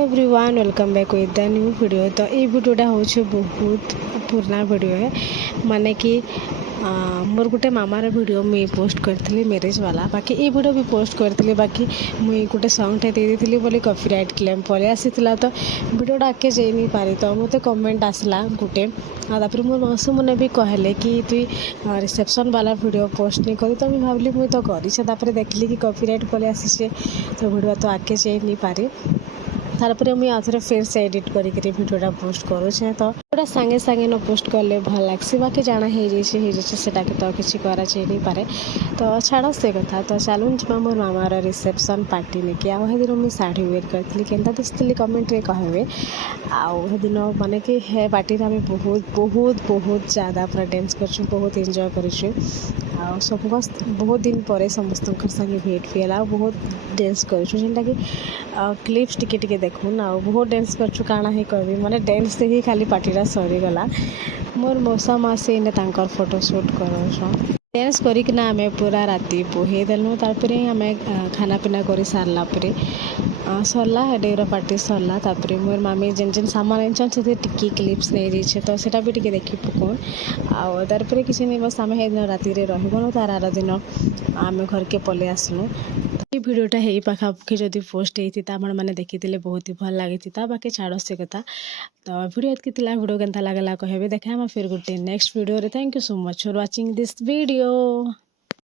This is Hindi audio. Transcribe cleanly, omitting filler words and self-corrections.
Everyone welcome back with the new video. तो ये वीडियोटा हूँ बहुत पुराना वीडियो है, माने कि मोर गोटे मामार वीडियो मुई पोस्ट करी मैरेज वाला। बाकी ये वीडियो भी पोस्ट करी, बाकी मुई गोटे सॉन्गटे दे देती बोली कॉपीराइट क्लेम पलि आसीला। तो वीडियोटा आगे जाई नहीं पारी, तो मत कमेंट आसला गोटे। तापर मोर मौसी मैंने भी कहले कि तुई रिसेप्शन वाला वीडियो पोस्ट नहीं करी, तो मुझे भाविली मुई तो कर देखली कि कॉपीराइट पलि आसी, तो वीडियो तो आगे जाई नहीं पारी। तारपर मुझे आउ थे फिर से एडिट करके भिडियोटा पोस्ट करुचे। तो गोटा सागे सागे न पोस्ट कले भल लग्सी, बाकी जाना हो जाटा के तो किसी करा नहीं पारे। तो छाड़ से कथा। तो चलून जा मोर मामार रिसेप्शन पार्टी ने कि आउ दिन मुझे शाढ़ी वेयर करी केन्ता दिखी कमेंट रे कहबे। आउ दिन माने कि हे पार्टी में बहुत बहुत बहुत ज़्यादा पूरा डांस कर, बहुत एंजॉय कर। समस्त बहुत दिन पर समस्त संगे भेट भी है, बहुत डांस करा कि क्लिप्स टिके देखून। आ बहुत डांस कर काना ही कहबी, माने डांस से ही खाली पार्टीटा सरीगला। मोर मौसा मासी ने तांकर फोटो शूट कर डांस करिकिना आमे पूरा राति बोहे देलु। तारपरे आमे खाना पीना कर सारला परे सरला हेडेर पार्टी सरला। तापरे मोर मामी जेन जेन सामान आनछन से टिकी क्लिप्स नहीं जाइए, तो सेटा भी टिके देखि पकोन। आ तारपरे किसी नहीं, बस आमे हेदिन राति रे रहबनु, तार आर दिन आमे घर के पले आसलु। ये वीडियोटा है पाखापाखि जदि पोस्ट होता आपण मैंने देखी बहुत ही भल लगी था। बाकी छाड़ से कथा। तो वीडियो एतकी वीडियो केनता लागला कहबे। देखा फिर गोटे नेक्स्ट वीडियो रे। Thank you so much for watching this video.